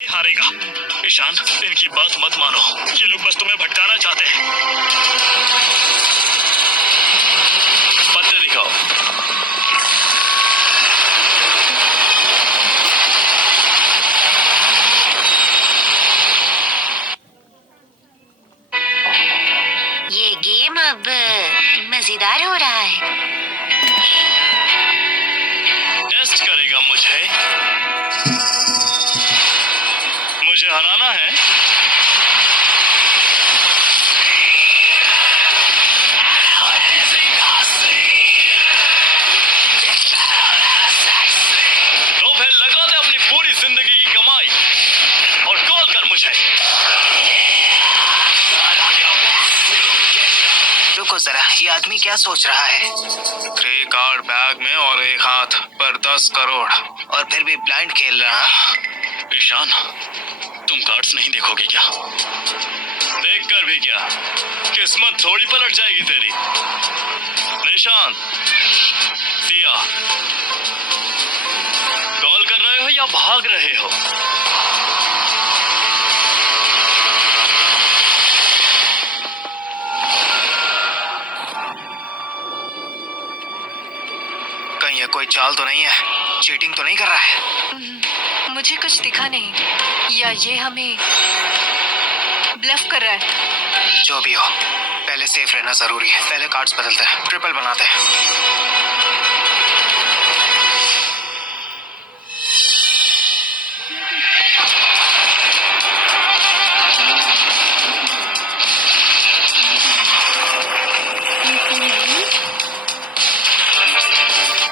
हारेगा। ईशान, इनकी बात मत मानो, ये लोग बस तुम्हें भटकाना चाहते हैं। पत्ते दिखाओ। ये गेम अब मजेदार हो रहा है। टेस्ट करेगा मुझे हराना है। तो फिर लगा दे अपनी पूरी जिंदगी की कमाई और कॉल कर मुझे। रुको जरा, ये आदमी क्या सोच रहा है? 3 कार्ड बैग में और एक हाथ पर 10 करोड़ और फिर भी ब्लाइंड खेल रहा। ईशान, तुम कार्ड्स नहीं देखोगे क्या? देखकर भी क्या, किस्मत थोड़ी पलट जाएगी तेरी। निशान, सिया, कॉल कर रहे हो या भाग रहे हो? कहीं ये कोई चाल तो नहीं है? चीटिंग तो नहीं कर रहा है? मुझे कुछ दिखा नहीं, या ये हमें ब्लफ कर रहा है। जो भी हो, पहले सेफ रहना जरूरी है। पहले कार्ड्स बदलते हैं, ट्रिपल बनाते हैं।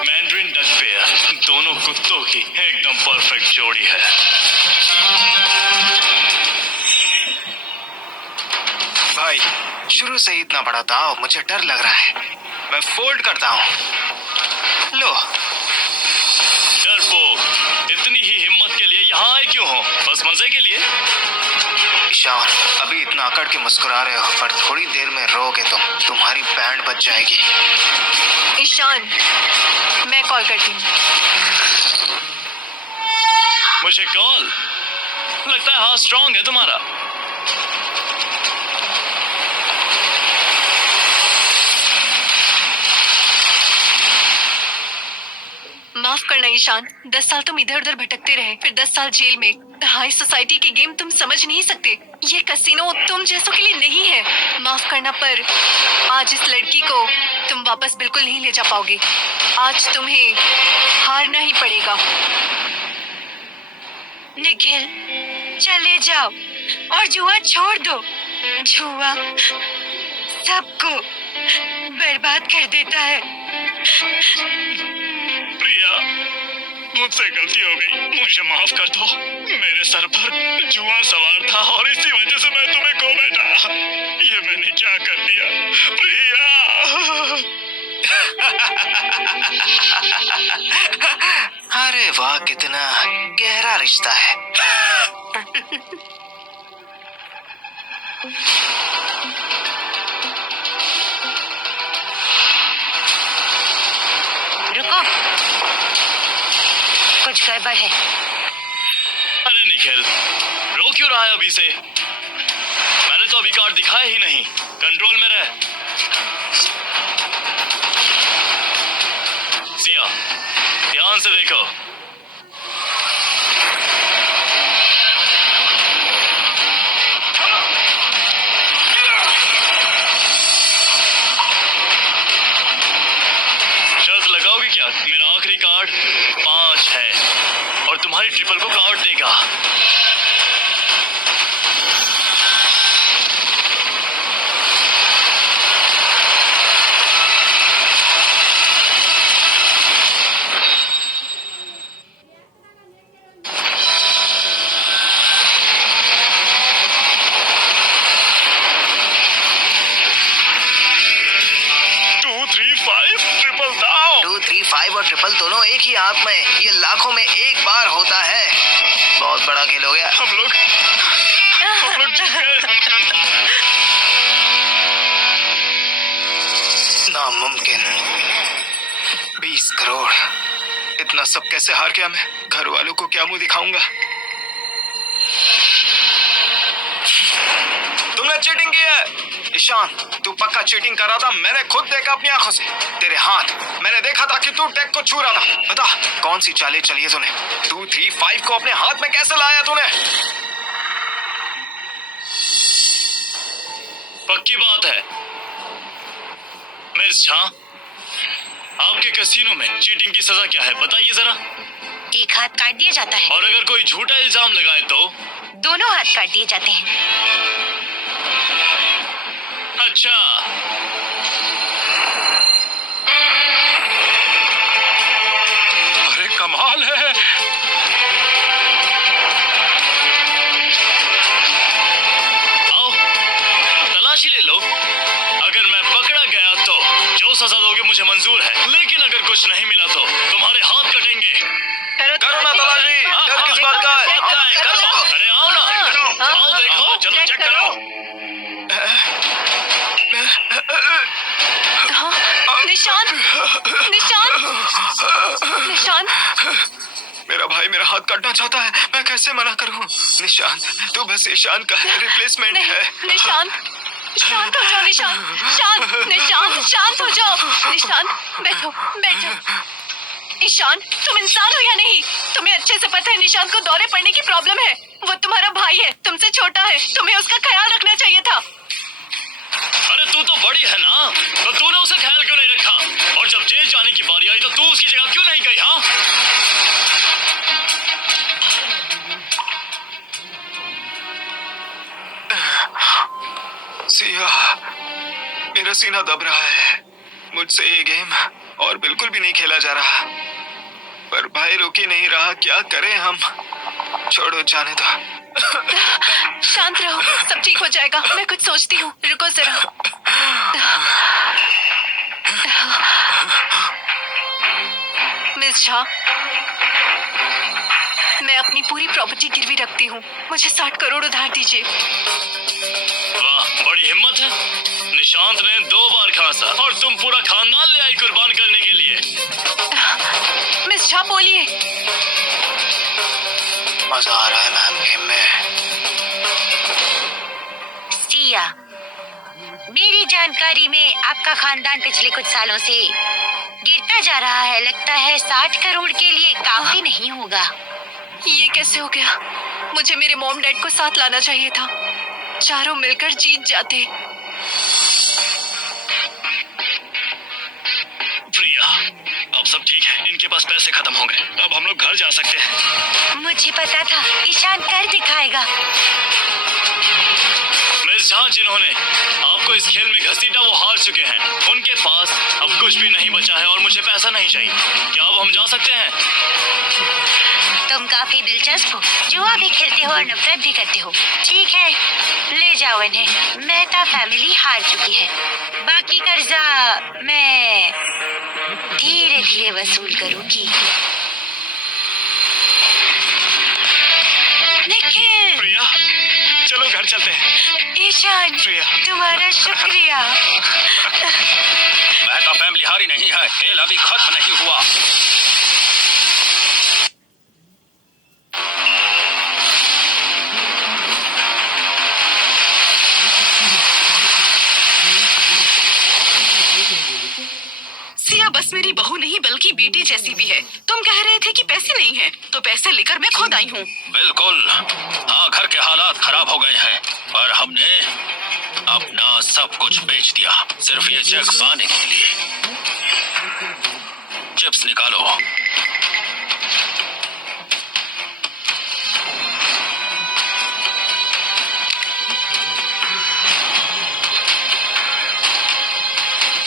मैंड्रिन डक पेयर दोनों कुत्तों की एकदम परफेक्ट जोड़ी है। भाई, शुरू से ही इतना बड़ा दाव, मुझे डर लग रहा है। मैं फोल्ड करता हूँ। लो, डरपोक, इतनी ही हिम्मत के लिए यहाँ आए क्यों हो? बस मजे के लिए? ईशान, अभी इतना अकड़ के मुस्कुरा रहे हो, पर थोड़ी देर में रोगे तुम्हारी बैंड बच जाएगी। ईशान, मैं कॉल करती हूँ। मुझे कॉल? लगता है हाथ स्ट्रांग है तुम्हारा। माफ करना ईशान, 10 साल तुम इधर उधर भटकते रहे, फिर 10 साल जेल में। हाई सोसाइटी के गेम तुम समझ नहीं सकते। ये कसिनो तुम जैसों के लिए नहीं है। माफ करना, पर आज इस लड़की को तुम वापस बिल्कुल नहीं ले जा पाओगे। आज तुम्हें हारना ही पड़ेगा। निखिल, चले जाओ और जुआ छोड़ दो। जुआ सबको बर्बाद कर देता है। प्रिया, मुझसे गलती हो गई, मुझे माफ कर दो। मेरे सर पर जुआ सवार था और इसी वजह से मैं तुम्हें खो बैठा। ये मैंने क्या कर दिया प्रिया? अरे वाह, कितना गहरा रिश्ता है। रुको, कुछ गड़बड़ है। अरे निखिल, रो क्यों रहा है अभी से? मैंने तो अभी कार्ड दिखाया ही नहीं। कंट्रोल में रह। सिया, ध्यान से देखो। शर्त लगाओगे क्या? मेरा आखिरी कार्ड 5 है और तुम्हारी ट्रिपल को काट देगा। ट्रिपल दाव। 2, 3, 5 और ट्रिपल दोनों एक ही हाथ में। ये लाखों में एक बार होता है। बहुत बड़ा खेल हो गया। हम लोग जीत गए। नामुमकिन। 20 करोड़, इतना सब कैसे हार गया मैं? घर वालों को क्या मुंह दिखाऊंगा? चीटिंग की है। ईशान, तू पक्का चीटिंग कर रहा था। मैंने खुद देखा अपनी आंखों से तेरे हाथ। मैंने देखा था कि तू डेक को छू रहा था। बता कौन सी चालें चली है तूने? 2, 3, 5 को अपने हाथ में कैसे लाया तूने? पक्की बात है मिस झा, आपके कैसीनो में चीटिंग की सजा क्या है बताइए जरा। एक हाथ काट दिया जाता है। और अगर कोई झूठा इल्जाम लगाए तो? दोनों हाथ काट दिए जाते हैं। अच्छा, अरे कमाल है। आओ तलाशी ले लो। अगर मैं पकड़ा गया तो जो सजा दोगे मुझे मंजूर है, लेकिन अगर कुछ नहीं मिला तो तुम्हारे हाथ कटेंगे। करो ना तलाशी, डर किस बात का है? करो। अरे आओ ना, आओ देखो, चलो चेक करो। निशान, निशान, निशान। मेरा भाई मेरा हाथ काटना चाहता है, मैं कैसे मना करूं? निशान, तू बस ईशान का रिप्लेसमेंट है। निशान, शांत हो जाओ निशान। निशान शांत हो जाओ। निशान बैठो, बैठो। ईशान, तुम इंसान हो या नहीं? तुम्हें अच्छे से पता है निशान को दौरे पड़ने की प्रॉब्लम है। वो तुम्हारा भाई है, तुमसे छोटा है, तुम्हें उसका ख्याल रखना चाहिए था। अरे तू तो बड़ी है ना, तो तूने उसे ख्याल क्यों नहीं रखा? और जब जेल जाने की बारी आई तो तू उसकी जगह क्यों नहीं गई? हाँ, सिया, मेरा सीना दब रहा है। मुझसे ये गेम और बिल्कुल भी नहीं खेला जा रहा। पर भाई रुक ही नहीं रहा, क्या करें हम? छोड़ो, जाने दो। शांत रहो, सब ठीक हो जाएगा। मैं कुछ सोचती हूँ, रुको जरा। मिस झा, मैं अपनी पूरी प्रॉपर्टी गिरवी रखती हूँ। मुझे 60 करोड़ उधार दीजिए। वाह, बड़ी हिम्मत है। निशांत ने 2 बार खांसा और तुम पूरा खानदान ले आई कुर्बान करने के लिए। मिस झा बोलिए। मजा आ रहा है मैम गेम में। सिया, मेरी जानकारी में आपका खानदान पिछले कुछ सालों से गिरता जा रहा है। लगता है 60 करोड़ के लिए काफी नहीं होगा। ये कैसे हो गया? मुझे मेरे मॉम डैड को साथ लाना चाहिए था। चारों मिलकर जीत जाते। प्रिया, अब सब ठीक है। इनके पास पैसे खत्म हो गए, अब हम लोग घर जा सकते हैं। मुझे पता था ईशान कर दिखाएगा। मिस झा, जिन्होंने आपको इस खेल में घसीटा वो हार चुके हैं। उनके पास अब कुछ भी नहीं बचा है और मुझे पैसा नहीं चाहिए। क्या अब हम जा सकते हैं? तुम काफी दिलचस्प हो, जुआ भी खेलते हो और नफरत भी करते हो। ठीक है, ले जाओ इन्हें। मेहता फैमिली हार चुकी है। बाकी कर्जा मैं धीरे धीरे वसूल करूंगी। निखिल, प्रिया, चलो घर चलते हैं। ईशान, प्रिया। तुम्हारा शुक्रिया। मेहता फैमिली हारी नहीं है, खेल अभी खत्म नहीं हुआ। सिया बस मेरी बहू नहीं बल्कि बेटी जैसी भी है। तुम कह रहे थे कि पैसे नहीं हैं, तो पैसे लेकर मैं खुद आई हूँ। बिल्कुल, हाँ, घर के हालात खराब हो गए हैं पर हमने अपना सब कुछ बेच दिया सिर्फ ये चेक पाने के लिए। चिप्स निकालो।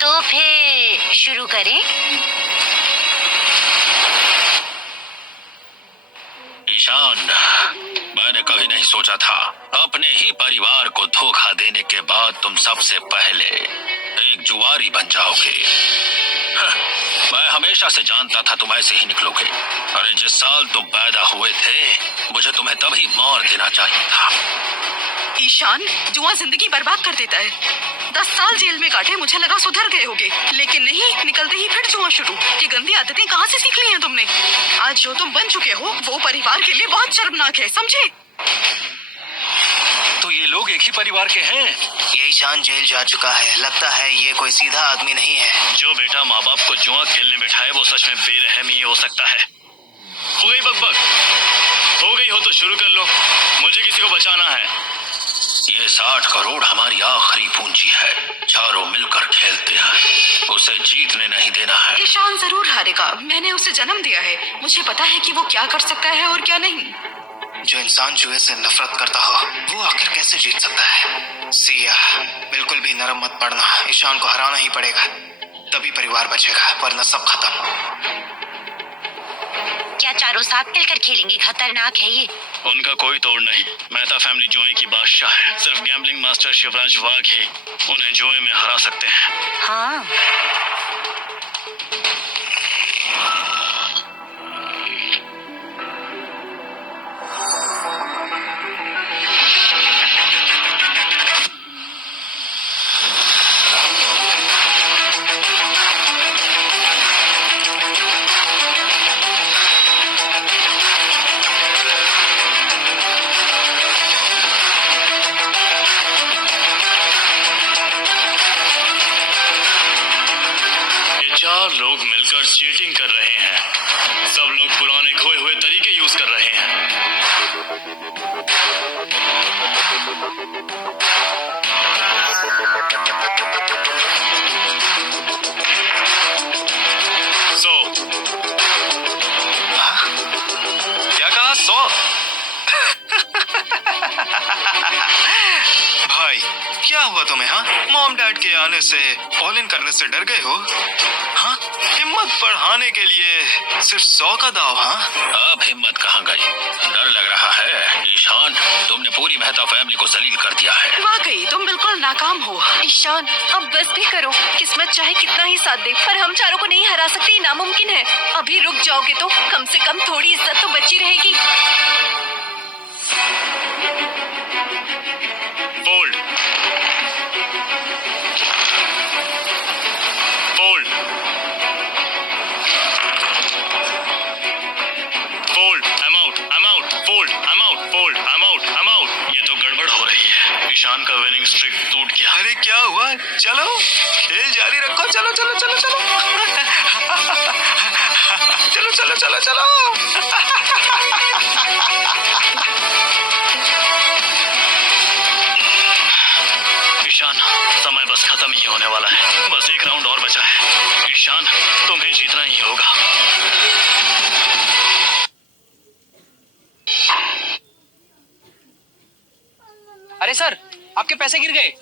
तो फिर शुरू करें? ईशान, मैंने कभी नहीं सोचा था अपने ही परिवार को धोखा देने के बाद तुम सबसे पहले एक जुआरी बन जाओगे। मैं हमेशा से जानता था तुम ऐसे ही निकलोगे। अरे जिस साल तुम पैदा हुए थे मुझे तुम्हें तभी मार देना चाहिए था। ईशान, जुआ जिंदगी बर्बाद कर देता है। 10 साल जेल में काटे, मुझे लगा सुधर गए होगे, लेकिन नहीं, निकलते ही फिर जुआ शुरू। ये गंदी आदतें कहाँ से सीख ली हैं तुमने? आज जो तुम बन चुके हो वो परिवार के लिए बहुत शर्मनाक है, समझे? तो ये लोग लोग एक ही परिवार के हैं। ये ईशान जेल जा चुका है, लगता है ये कोई सीधा आदमी नहीं है। जो बेटा माँ बाप को जुआ खेलने बैठाए वो सच में बेरहम ही हो सकता है। हो गई बकबक, हो गई हो तो शुरू कर लो, मुझे किसी को बचाना है। ये 60 करोड़ हमारी आखिरी पूंजी है, चारों मिलकर खेलते हैं, उसे जीतने नहीं देना है। ईशान जरूर हारेगा, मैंने उसे जन्म दिया है, मुझे पता है कि वो क्या कर सकता है और क्या नहीं। जो इंसान जुए से नफरत करता हो वो आखिर कैसे जीत सकता है? सिया, बिल्कुल भी नरम मत पड़ना, ईशान को हराना ही पड़ेगा, तभी परिवार बचेगा, वरना सब खत्म। क्या चारों साथ मिलकर खेलेंगे? खतरनाक है ये। उनका कोई तोड़ नहीं, मेहता फैमिली जुए की बादशाह है। सिर्फ गैम्बलिंग मास्टर शिवराज वाघ ही उन्हें जुए में हरा सकते हैं। हाँ, ये 4 लोग मिलकर चीटिंग कर रहे हैं। सब लोग पुराने खोए हुए तरीके यूज कर रहे हैं। सो क्या कहा? 100? भाई क्या हुआ तुम्हें? हाँ, मॉम डैड के आने से ऑल इन करने से डर गए हो? हाँ, हिम्मत बढ़ाने के लिए सिर्फ 100 का दाव? हाँ, अब हिम्मत कहाँ गई? डर लग रहा है। ईशान, तुमने पूरी मेहता फैमिली को जलील कर दिया है। वाकई तुम बिल्कुल नाकाम हो। ईशान, अब बस भी करो। किस्मत चाहे कितना ही साथ दे, पर हम चारों को नहीं हरा सकते, ये नामुमकिन है। अभी रुक जाओगे तो कम से कम थोड़ी इज्जत तो बची रहेगी। Fold, fold, fold, I'm out, I'm out, fold, I'm out, fold, I'm out, I'm out। ये तो गड़बड़ हो रही है। ईशान का विनिंग स्ट्रिक टूट गया। अरे क्या हुआ? चलो खेल जारी रखो, चलो चलो चलो चलो चलो चलो चलो चलो। ईशान, समय बस खत्म ही होने वाला है। बस एक राउंड और बचा है। ईशान, तुम्हें जीतना ही होगा। अरे सर, आपके पैसे गिर गए।